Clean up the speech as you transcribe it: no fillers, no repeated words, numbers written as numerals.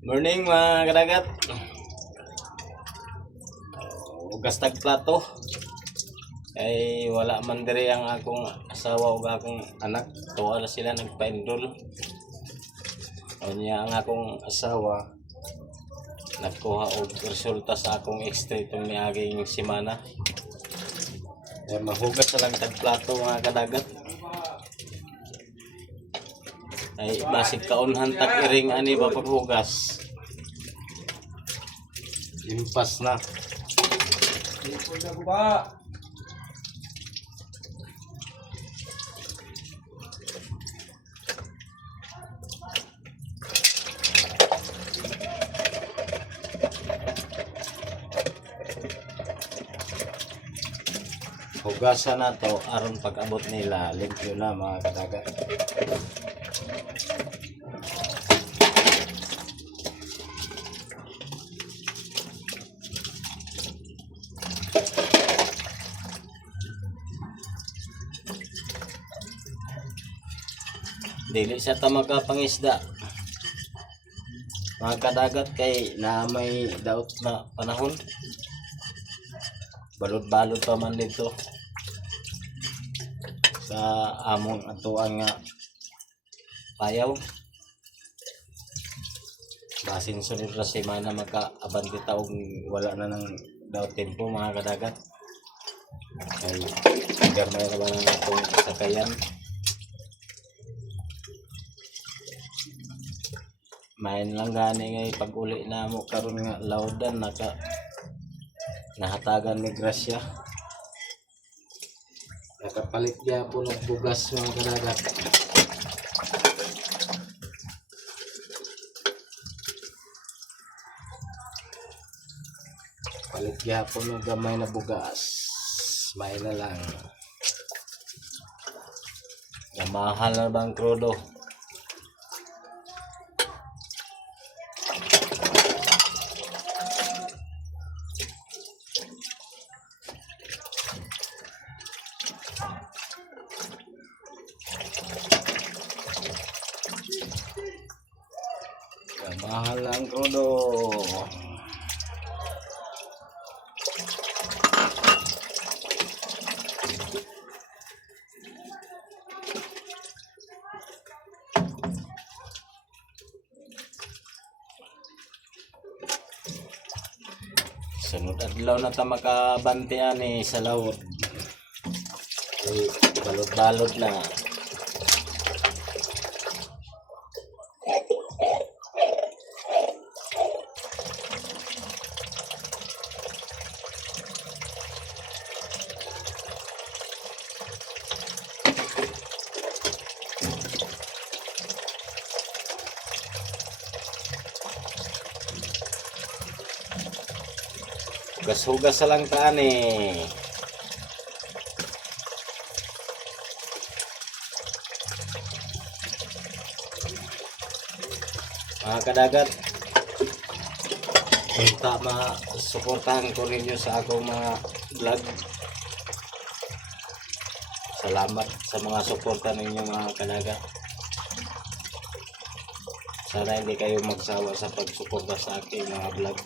Morning mga kadagat. Ugas tag plato. Ay wala man diri ang akong asawa ug akong anak. Tuwa na sila nagpa-enroll. Unya ang akong asawa nagkuha og resulta sa akong X-ray itong niaging semana. Ay mahugas na lang tag plato mga kadagat. Ay basig kaunhan tag iring ani ba paghugas. Impas na. Hugasan na to aron pag-abot nila limpyo na mga kadagat. Dili siya ta magkapangisda mga kadagat kay na may daot na panahon. Balod-balod pa man dito sa among atuang nga payaw. Basin sunod na semana magka-abante taong wala na ng daot tempo mga kadagat. Ay gamay na ba ng atong sakayan. Main lang gani ngay pag-uli na mo karon nga laudan nahatagan ni Gracia. Nakapalit niya po ng bugas mga kadagat. Palit niya po ng gamay na bugas. May na lang. Mahal na bang krudo? Mahal ang krudo. Sunod adlaw na ta makabante ani sa lawod. Ay balod-balod na. Hugas-hugas sa lang taan eh. Mga kadagat, punta masuportahan ko rin nyo sa akong mga vlog. Salamat sa mga suporta ninyo mga kadagat. Sana hindi kayo magsawa sa pagsuporta sa aking mga vlog.